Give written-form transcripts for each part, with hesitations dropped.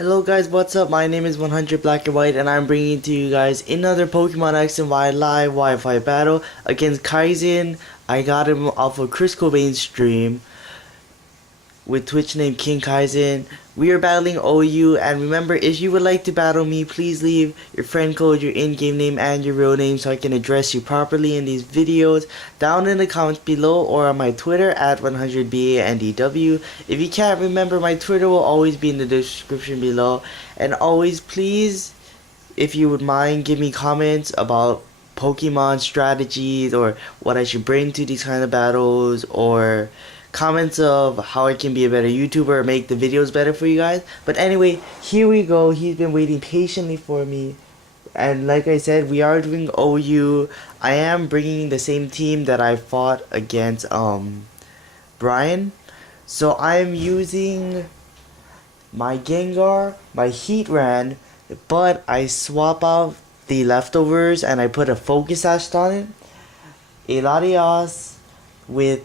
Hello guys, what's up? My name is 100 Black and White and I'm bringing to you guys another Pokemon X and Y live Wi-Fi battle against Kaizen. I got him off of Chris Cobain's stream with Twitch name King Kaizen. We are battling OU, and remember, if you would like to battle me, please leave your friend code, your in-game name, and your real name so I can address you properly in these videos down in the comments below or on my Twitter at 100BANDW. If you can't remember, my Twitter will always be in the description below. And always, please, if you would mind, give me comments about Pokemon strategies or what I should bring to these kind of battles, or comments of how I can be a better YouTuber or make the videos better for you guys. But anyway, here we go. He's been waiting patiently for me. And like I said, we are doing OU. I am bringing the same team that I fought against Brian. So I'm using my Gengar, my Heatran, but I swap out the leftovers and I put a Focus Sash on it. A Latias with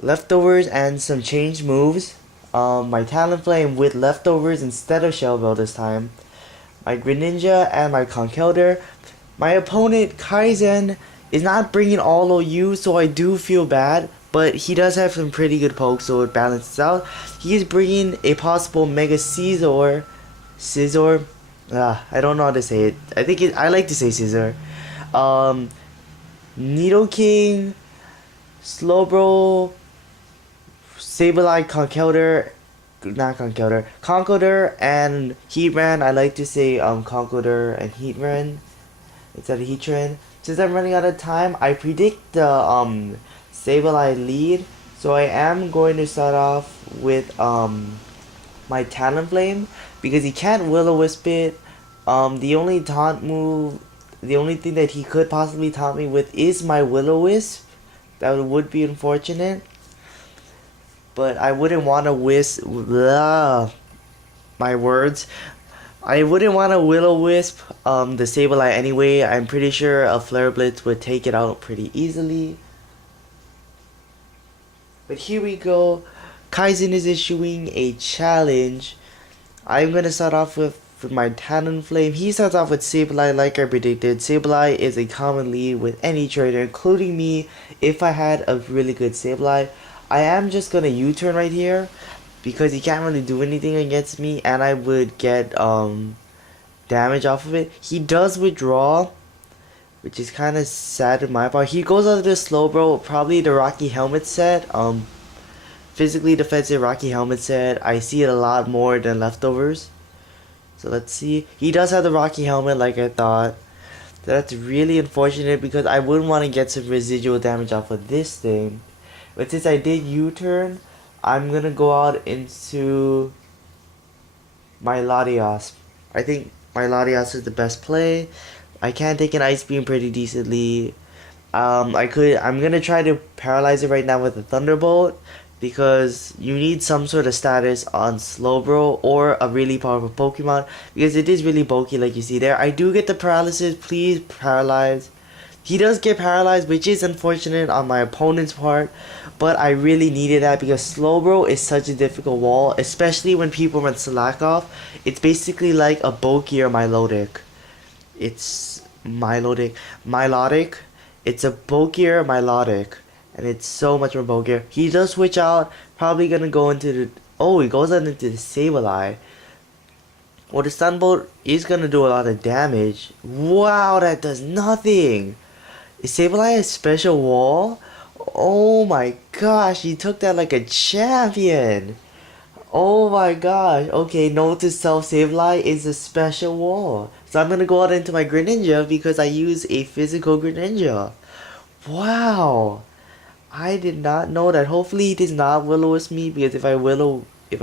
leftovers and some changed moves. My Talonflame with leftovers instead of Shell Bell this time. My Greninja and my Conkeldurr. My opponent Kaizen is not bringing all OU, so I do feel bad, but he does have some pretty good pokes, so it balances out. He is bringing a possible Mega Scizor. I don't know how to say it. I like to say Scizor. Nidoking, Slowbro, Sableye, Conkeldurr, and Heatran. I like to say Conkeldurr and Heatran instead of Heatran. Since I'm running out of time, I predict the Sableye lead, so I am going to start off with my Talonflame because he can't Will-O-Wisp it. The only thing that he could possibly taunt me with is my Will-O-Wisp. That would be unfortunate. But I wouldn't want to my words. I wouldn't want to Will-O-Wisp the Sableye anyway. I'm pretty sure a Flare Blitz would take it out pretty easily. But here we go. Kaizen is issuing a challenge. I'm going to start off with my Talonflame. He starts off with Sableye like I predicted. Sableye is a common lead with any trainer, including me, if I had a really good Sableye. I am just gonna U-turn right here because he can't really do anything against me, and I would get damage off of it. He does withdraw, which is kind of sad in my part. He goes out of the Slowbro, probably the Rocky Helmet set. Physically defensive Rocky Helmet set. I see it a lot more than leftovers. So let's see. He does have the Rocky Helmet like I thought. That's really unfortunate because I wouldn't want to get some residual damage off of this thing. But since I did U-turn, I'm gonna go out into my Latias. I think my Latias is the best play. I can take an Ice Beam pretty decently. I'm gonna try to paralyze it right now with a Thunderbolt because you need some sort of status on Slowbro or a really powerful Pokemon because it is really bulky like you see there. I do get the paralysis. Please paralyze. He does get paralyzed, which is unfortunate on my opponent's part, but I really needed that because Slowbro is such a difficult wall, especially when people run Slack off. It's basically like a bulkier Milotic. It's Milotic. It's a bulkier Milotic, and it's so much more bulkier. He does switch out, probably gonna go into the... Oh, he goes out into the Sableye. Well, the Sunbolt is gonna do a lot of damage. Wow, that does nothing! Is Sableye a special wall? Oh my gosh, he took that like a champion. Oh my gosh. Okay, note to self, Sableye is a special wall. So I'm gonna go out into my Greninja because I use a physical Greninja. Wow. I did not know that. Hopefully he does not Will-O-Wisp me because if I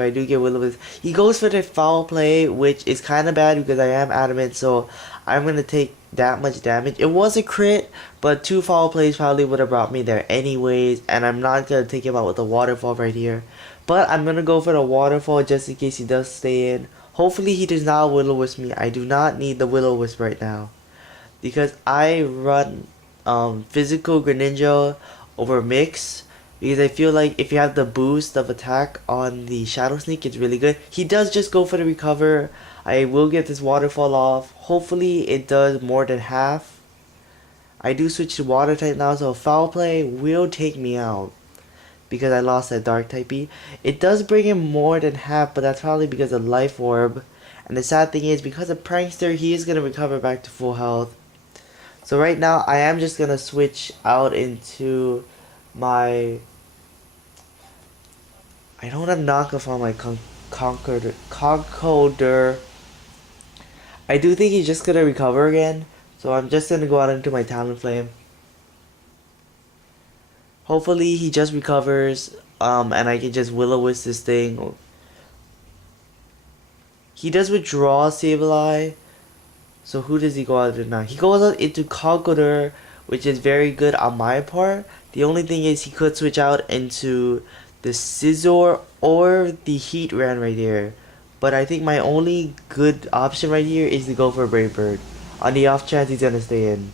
do get Will-O-Wisp, he goes for the foul play, which is kind of bad because I am adamant, so I'm going to take that much damage. It was a crit, but 2 foul plays probably would have brought me there anyways, and I'm not going to take him out with a waterfall right here. But I'm going to go for the waterfall just in case he does stay in. Hopefully he does not Will-O-Wisp me. I do not need the Will-O-Wisp right now because I run physical Greninja over Mix, because I feel like if you have the boost of attack on the Shadow Sneak, it's really good. He does just go for the recover. I will get this waterfall off. Hopefully it does more than half. I do switch to water type now, so foul play will take me out because I lost that dark type E. It does bring him more than half, but that's probably because of life orb. And the sad thing is, because of prankster, he is gonna recover back to full health. So right now, I am just gonna switch out into my. I don't have knockoff on my Concoder. I do think he's just gonna recover again, so I'm just gonna go out into my Talonflame. Hopefully he just recovers, and I can just Will-O-Wisp this thing. He does withdraw Sableye, so who does he go out into now? He goes out into Concoder, which is very good on my part. The only thing is he could switch out into the Scizor or the Heatran right here. But I think my only good option right here is to go for Brave Bird. On the off chance he's gonna stay in.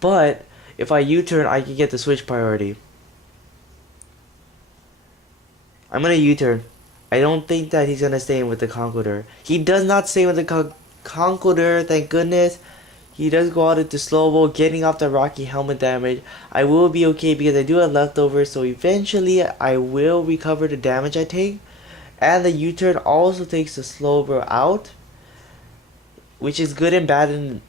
But if I U-turn, I can get the switch priority. I'm gonna U-turn. I don't think that he's gonna stay in with the Concoder. He does not stay with the Concoder, thank goodness. He does go out into Slowbo, getting off the Rocky Helmet damage. I will be okay because I do have leftovers, so eventually I will recover the damage I take. And the U-turn also takes the Slowbro out, which is good and bad in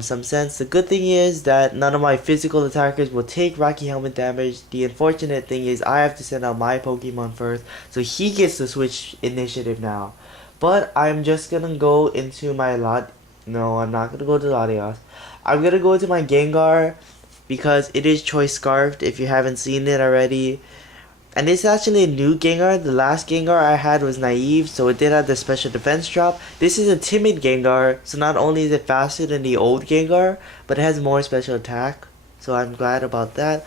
some sense. The good thing is that none of my physical attackers will take Rocky Helmet damage. The unfortunate thing is I have to send out my Pokemon first, so he gets to switch initiative now. But I'm just gonna go into my No, I'm not gonna go to Latios. I'm gonna go to my Gengar because it is Choice Scarfed if you haven't seen it already. And this is actually a new Gengar. The last Gengar I had was naive, so it did have the special defense drop. This is a timid Gengar, so not only is it faster than the old Gengar, but it has more special attack. So I'm glad about that.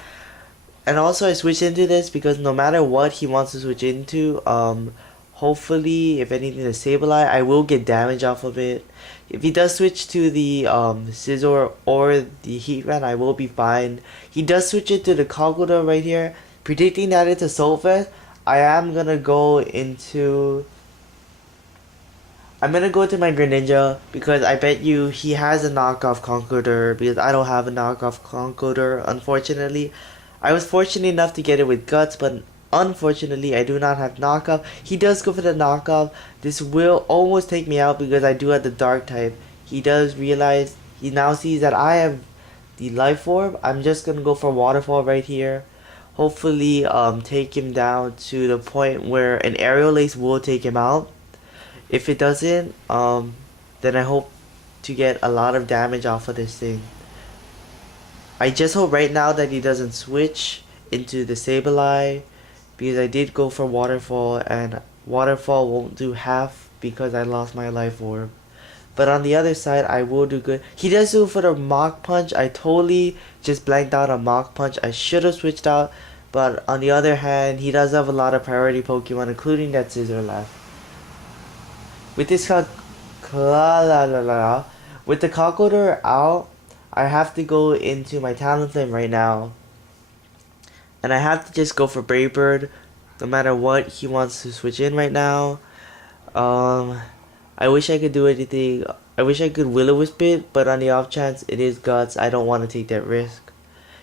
And also I switched into this because no matter what he wants to switch into, hopefully, if anything, the Sableye, I will get damage off of it. If he does switch to the Scizor or the Heatran, I will be fine. He does switch it to the Conkeldurr right here. Predicting that it's a Solfest, I am gonna go into... I'm gonna go to my Greninja because I bet you he has a knockoff Conkeldurr because I don't have a knockoff Conkeldurr, unfortunately. I was fortunate enough to get it with Guts, but unfortunately I do not have knockoff. He does go for the knockoff. This will almost take me out because I do have the dark type. He does realize, he now sees that I have the life orb. I'm just gonna go for waterfall right here. Hopefully take him down to the point where an aerial ace will take him out. If it doesn't, then I hope to get a lot of damage off of this thing. I just hope right now that he doesn't switch into the Sableye, because I did go for waterfall and waterfall won't do half because I lost my life orb. But on the other side, I will do good. He does do for the Mach Punch. I totally just blanked out on Mach Punch. I should have switched out. But on the other hand, he does have a lot of priority Pokemon, including that Scizor left. With this with the Conkeldurr out, I have to go into my Talonflame right now. And I have to just go for Brave Bird, no matter what he wants to switch in right now. I wish I could do anything. I wish I could Will-O-Wisp it, but on the off chance it is Guts, I don't want to take that risk.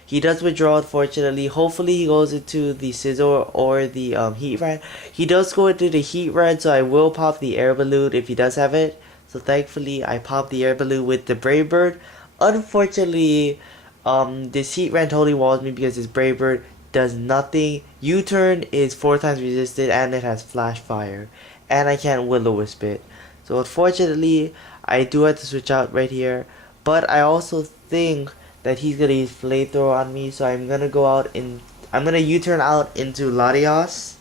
He does withdraw, unfortunately. Hopefully he goes into the Scizor or the Heatran. He does go into the Heatran, so I will pop the Air Balloon if he does have it. So thankfully I popped the Air Balloon with the Brave Bird. Unfortunately, this Heatran totally walls me because this Brave Bird does nothing. U-turn is 4 times resisted and it has Flash Fire. And I can't Will-O-Wisp it. So unfortunately, I do have to switch out right here. But I also think that he's gonna use Flamethrower on me, so I'm gonna go out in. I'm gonna U-turn out into Latios,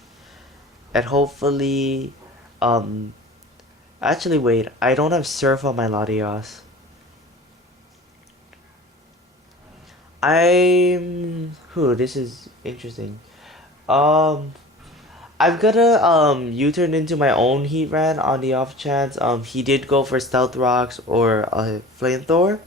and hopefully, actually wait, I don't have Surf on my Latios. This is interesting. I'm gonna U-turn into my own Heatran on the off chance he did go for Stealth Rocks or Flamethrower.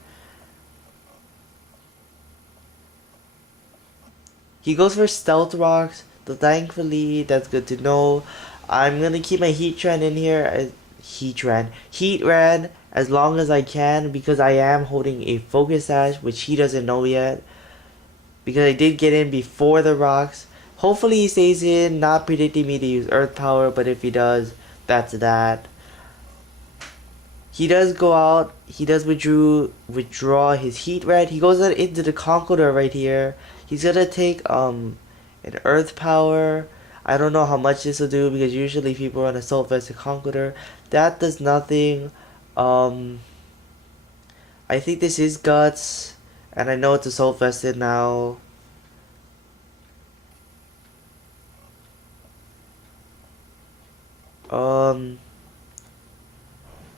He goes for stealth rocks, so thankfully that's good to know. I'm gonna keep my heat ran in here as heat ran as long as I can because I am holding a focus sash, which he doesn't know yet. Because I did get in before the rocks. Hopefully he stays in, not predicting me to use earth power, but if he does, that's that. He does go out, he does withdraw his heat red. He goes into the conqueror right here. He's gonna take an earth power. I don't know how much this will do because usually people run assault vested conqueror. That does nothing. I think this is guts, and I know it's assault vested now.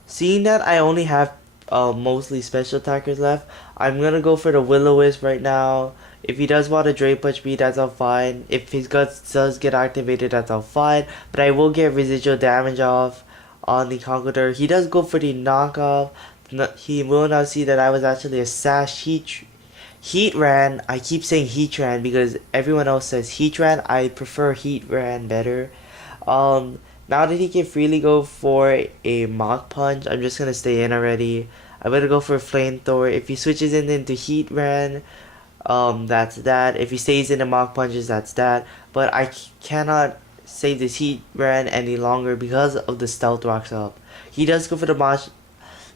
Seeing that I only have mostly special attackers left, I'm gonna go for the Will-O-Wisp right now. If he does want to Drain Punch me, that's all fine. If his guts does get activated, that's all fine. But I will get residual damage off on the Conqueror. He does go for the knockoff. He will now see that I was actually a Sash Heat Ran. I keep saying Heat Ran because everyone else says Heat Ran. I prefer Heat Ran better. Now that he can freely go for a Mach Punch, I'm just gonna stay in already. I'm gonna go for a Flamethrower. If he switches into Heat Ran, that's that. If he stays in the Mach Punches, that's that. But I cannot save this Heat Ran any longer because of the Stealth Rocks up. He does go for the Mach...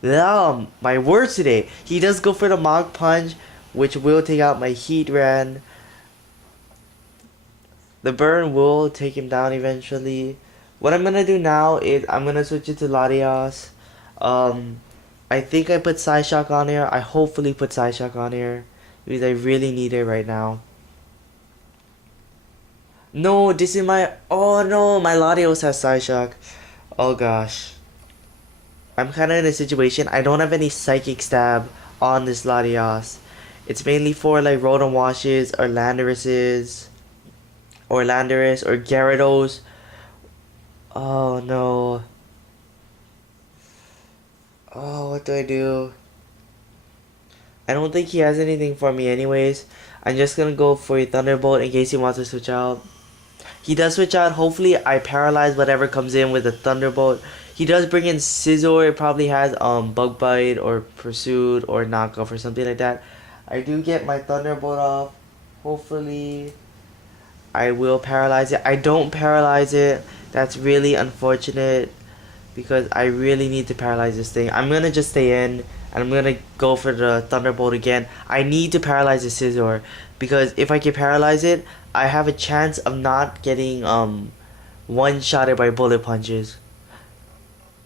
my words today. He does go for the Mach Punch, which will take out my Heat Ran. The burn will take him down eventually. What I'm gonna do now is I'm gonna switch it to Latias. I think I put Psyshock on here. I hopefully put Psyshock on here because I really need it right now. No, this is my... Oh no, my Latios has Psyshock. Oh gosh. I'm kinda in a situation. I don't have any Psychic Stab on this Latias. It's mainly for like Rotom Washes or Landorus or Gyarados. Oh no. Oh, what do I do? I don't think he has anything for me anyways. I'm just gonna go for a Thunderbolt in case he wants to switch out. He does switch out. Hopefully I paralyze whatever comes in with a Thunderbolt. He does bring in Scizor. It probably has Bug Bite or Pursuit or Knockoff or something like that. I do get my Thunderbolt off. Hopefully I will paralyze it. I don't paralyze it. That's really unfortunate because I really need to paralyze this thing. I'm gonna just stay in and I'm gonna go for the Thunderbolt again. I need to paralyze the Scizor because if I can paralyze it, I have a chance of not getting one-shotted by bullet punches.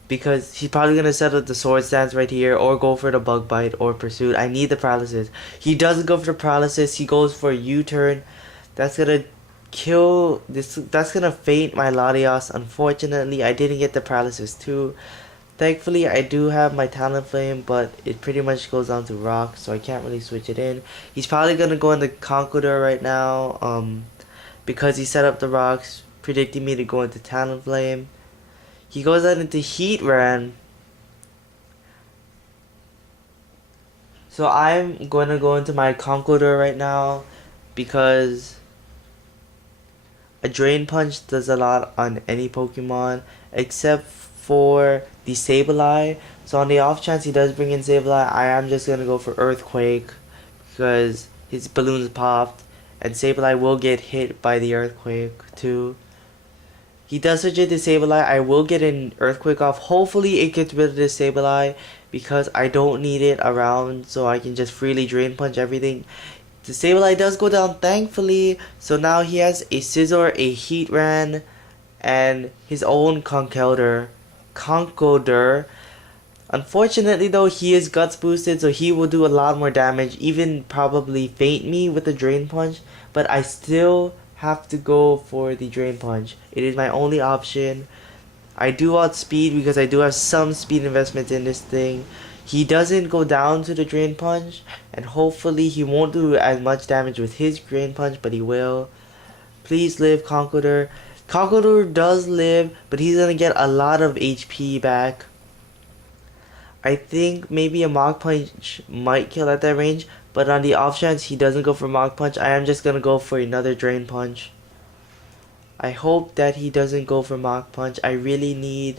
Because he's probably gonna set up the Sword Stance right here or go for the Bug Bite or Pursuit. I need the paralysis. He doesn't go for the paralysis. He goes for a U-turn. That's gonna kill this. That's gonna faint my Latias. Unfortunately, I didn't get the paralysis too. Thankfully, I do have my Talonflame, but it pretty much goes down to rock, so I can't really switch it in. He's probably gonna go into Conqueror right now, because he set up the rocks, predicting me to go into Talonflame. He goes out into Heat Ran. So I'm gonna go into my Conqueror right now because a Drain Punch does a lot on any Pokemon except for the Sableye. So on the off chance he does bring in Sableye, I am just gonna go for Earthquake because his balloons popped and Sableye will get hit by the Earthquake too. He does switch it to Sableye. I will get an Earthquake off. Hopefully it gets rid of this Sableye because I don't need it around so I can just freely Drain Punch everything. The Sableye does go down thankfully. So now he has a Scizor, a Heat Ran, and his own Conkeldurr. Unfortunately though, he is Guts boosted so he will do a lot more damage. Even probably faint me with the Drain Punch. But I still have to go for the Drain Punch. It is my only option. I do outspeed because I do have some speed investment in this thing. He doesn't go down to the Drain Punch, and hopefully he won't do as much damage with his Drain Punch, but he will. Please live, Conkeldurr. Conkeldurr does live, but he's gonna get a lot of HP back. I think maybe a Mach Punch might kill at that range, But on the off chance he doesn't go for Mach Punch, I am just gonna go for another Drain Punch. I hope that he doesn't go for Mach Punch. I really need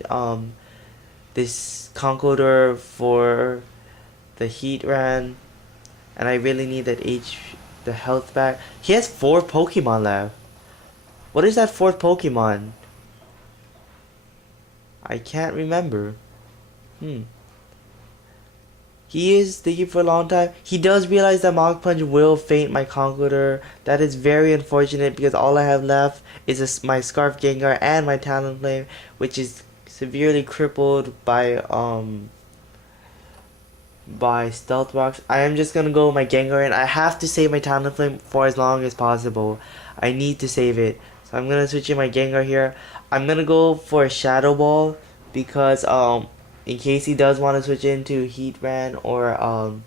this Conkeldurr for the Heatran, and I really need the health back. He has 4 Pokemon left. What is that 4th Pokemon? I can't remember. He is thinking for a long time. He does realize that Mach Punch will faint my Conkeldurr. That is very unfortunate because all I have left is my Scarf Gengar and my Talonflame, which is severely crippled by Stealth Rocks. I am just gonna go with my Gengar, and I have to save my Talonflame for as long as possible. I need to save it. So I'm gonna switch in my Gengar here. I'm gonna go for a Shadow Ball because in case he does want to switch into Heatran or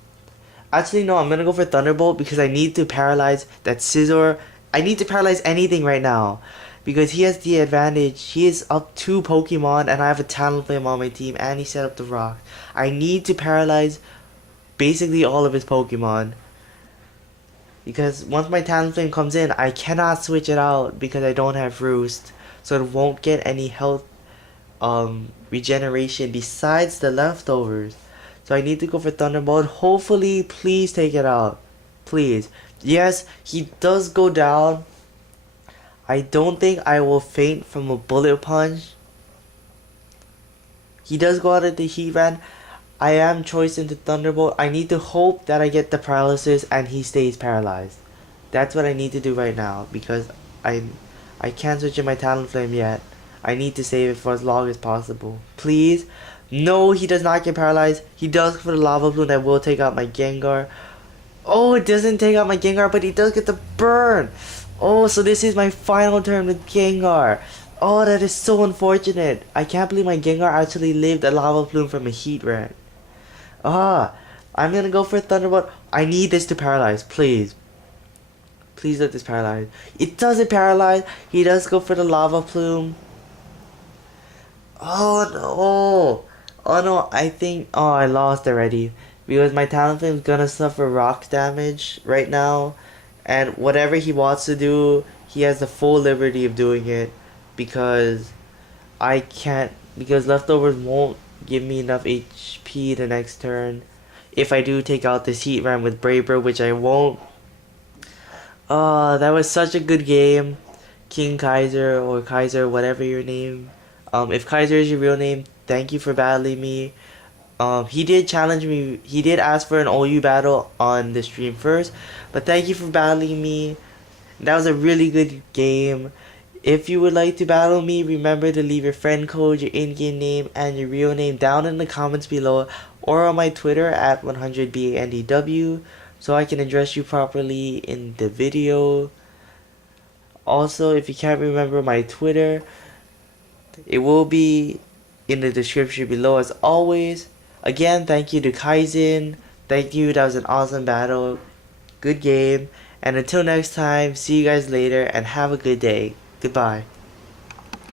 actually no, I'm gonna go for Thunderbolt because I need to paralyze that Scizor. I need to paralyze anything right now because he has the advantage. He is up 2 Pokemon and I have a Talonflame on my team and he set up the rock. I need to paralyze basically all of his Pokemon because once my Talonflame comes in, I cannot switch it out because I don't have Roost, so it won't get any health regeneration besides the leftovers. So I need to go for Thunderbolt. Hopefully, please take it out. Please. Yes, he does go down. I don't think I will faint from a Bullet Punch. He does go out of the Heatran. I am choice into Thunderbolt. I need to hope that I get the paralysis and he stays paralyzed. That's what I need to do right now because I can't switch in my Talonflame yet. I need to save it for as long as possible. Please. No, he does not get paralyzed. He does for the Lava Plume that will take out my Gengar. Oh, it doesn't take out my Gengar, but he does get the burn. Oh, so this is my final turn with Gengar. Oh, that is so unfortunate. I can't believe my Gengar actually lived a Lava Plume from a Heatran. I'm gonna go for Thunderbolt. I need this to paralyze, please. Please let this paralyze. It doesn't paralyze. He does go for the Lava Plume. Oh no. Oh no, I lost already. Because my Talonflame is gonna suffer rock damage right now. And whatever he wants to do, he has the full liberty of doing it. Because I can't, because leftovers won't give me enough HP the next turn. If I do take out this Heatran with Brave Bird, which I won't. That was such a good game. King Kaiser or Kaiser, whatever your name. If Kaiser is your real name, thank you for battling me. He did challenge me. He did ask for an OU battle on the stream first, but thank you for battling me. That was a really good game. If you would like to battle me, remember to leave your friend code, your in-game name, and your real name down in the comments below or on my Twitter at 100BANDW so I can address you properly in the video. Also, if you can't remember my Twitter, it will be in the description below as always. Again, thank you to Kaizen. Thank you, that was an awesome battle. Good game. And until next time, see you guys later and have a good day. Goodbye.